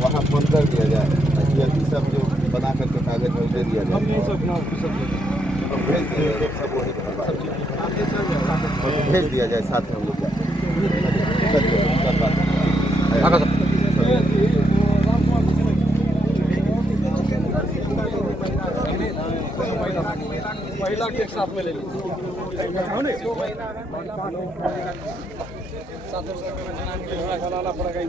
वहाँ फोन कर दिया जाए, सब जो बना करके कागज में दे दिया जाए, भेज दिया जाए साथ में हम लोग महिला के साथ में ले लीजिए लाना पड़ेगा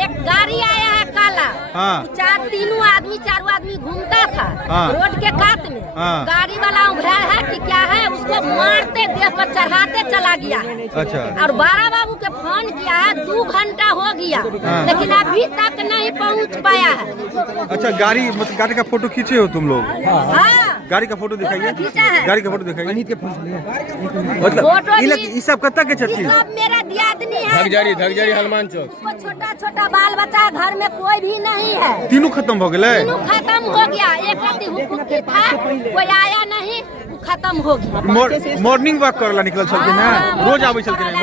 एक गाड़ी आया है काला। तीनों आदमी चारों आदमी घूमता था रोड के कात में। गाड़ी वाला उभरा है कि क्या है, उसको मारते देह पर चढ़ाते चला गया। अच्छा। और बारा बाबू के फोन किया है, 2 घंटा हो गया लेकिन अभी तक नहीं पहुंच पाया है। अच्छा, गाड़ी मतलब गाड़ी का फोटो खींचे हो तुम लोग? हाँ, गाड़ी का फोटो दिखाइए, गाड़ी का फोटो दिखाइए। मतलब ये सब कत्ता के चर्ची? सब मेरा दियादनी है। धगजारी हनुमान चौक। छोटा छोटा बाल बच्चा घर में कोई भी नहीं है। तीनों खत्म हो गए? तीनों खत्म हो गया। एक रात हुकुकी था, कोई आया नहीं, खत्म हो गया। मॉर्निंग वॉक करला निकल छलखिन ना? रोज आबै छलखिन ना?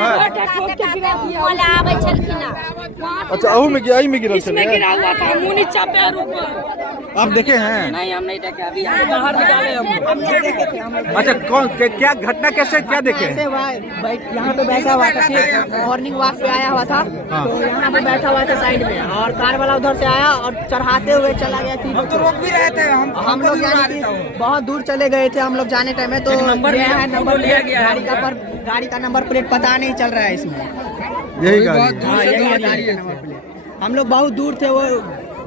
आबै छलखिन ना। अच्छा, अहू में गिरा, में गिरल छले? गिरा हुआ था मुनीचा पैर ऊपर। आप देखे हैं? नहीं, हम नहीं देखे, अभी बाहर निकाले हम नहीं देखे थे। अच्छा, कौन क्या घटना कैसे क्या देखे? यहाँ पे बैठा हुआ था, मॉर्निंग वॉक पे आया हुआ था तो यहाँ पे बैठा हुआ था साइड में, और कार वाला उधर से आया और चढ़ाते हुए चला गया। हम तो रोक भी रहे थे, हम लोग बहुत दूर चले गए थे हम लोग जाने टाइम में। तो नंबर लिया गया, गाड़ी का नंबर प्लेट पता नहीं चल रहा है इसमें। यही गाड़ी? हाँ, यही है गाड़ी का नंबर प्लेट। हम लोग बहुत दूर थे, वो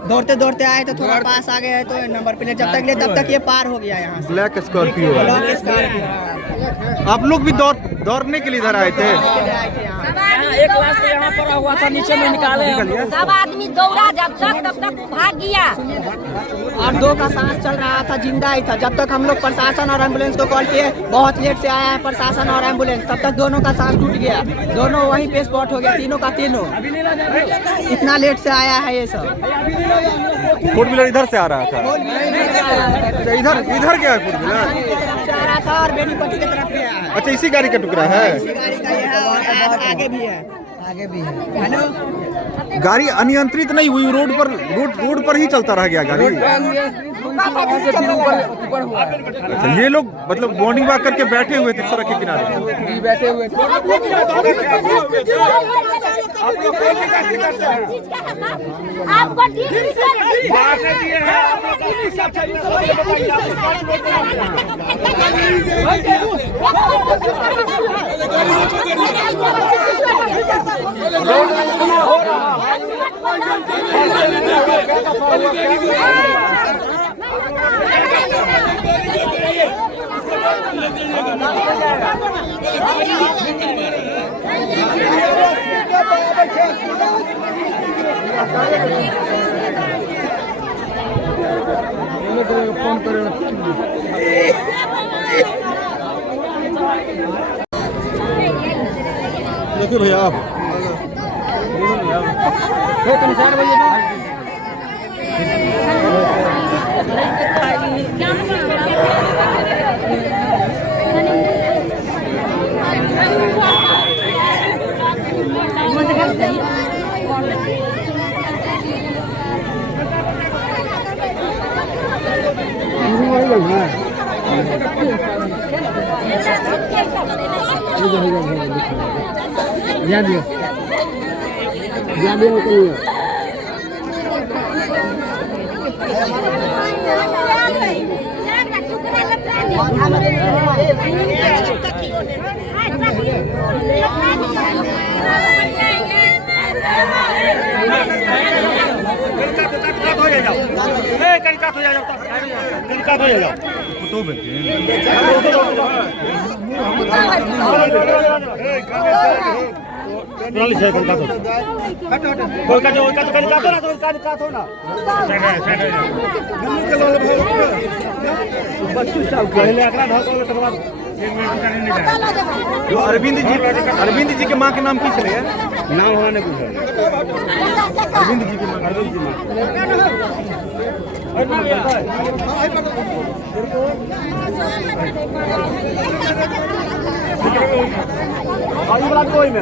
दौड़ते दौड़ते आए तो थोड़ा पास आ गए तो नंबर प्लेट जब तक ले तब तक ये पार हो गया। यहाँ से ब्लैक स्कॉर्पियो। आप लोग भी दौड़ने के लिए इधर आए थे? एक क्लास से यहाँ पर हुआ था, नीचे में निकाले। सब आदमी दौड़ा जब तक तब तक वो भाग गया। और 2 का सांस चल रहा था, जिंदा ही था। जब तक हम लोग प्रशासन और एम्बुलेंस को कॉल किए, बहुत लेट से आया है प्रशासन और एम्बुलेंस, तब तक दोनों का सांस टूट गया। दोनों वहीं पे स्पॉट हो गया, तीनों का तीनों। इतना लेट से आया है ये सब। 4 व्हीलर इधर से आ रहा था? अच्छा, इधर क्या है 4 व्हीलर? आ रहा था और बेनीपट्टी की तरफ भी आया है। अच्छा, इसी गाड़ी का टुकड़ा है? इसी गाड़ी का ये है, और आगे भी है, आगे भी है। हेलो, गाड़ी अनियंत्रित नहीं हुई, रोड पर ही चलता रह गया गाड़ी। अच्छा, ये लोग मतलब मॉर्निंग वॉक करके बैठे हुए थे सड़क के किनारे? बैठे हुए थे। आपको देखिए भैया, आप हो जाओ। तो बेटे अरविंद जी के माँ के नाम की चले नाम हमारे पूछा अरविंद जी की माँ कोई में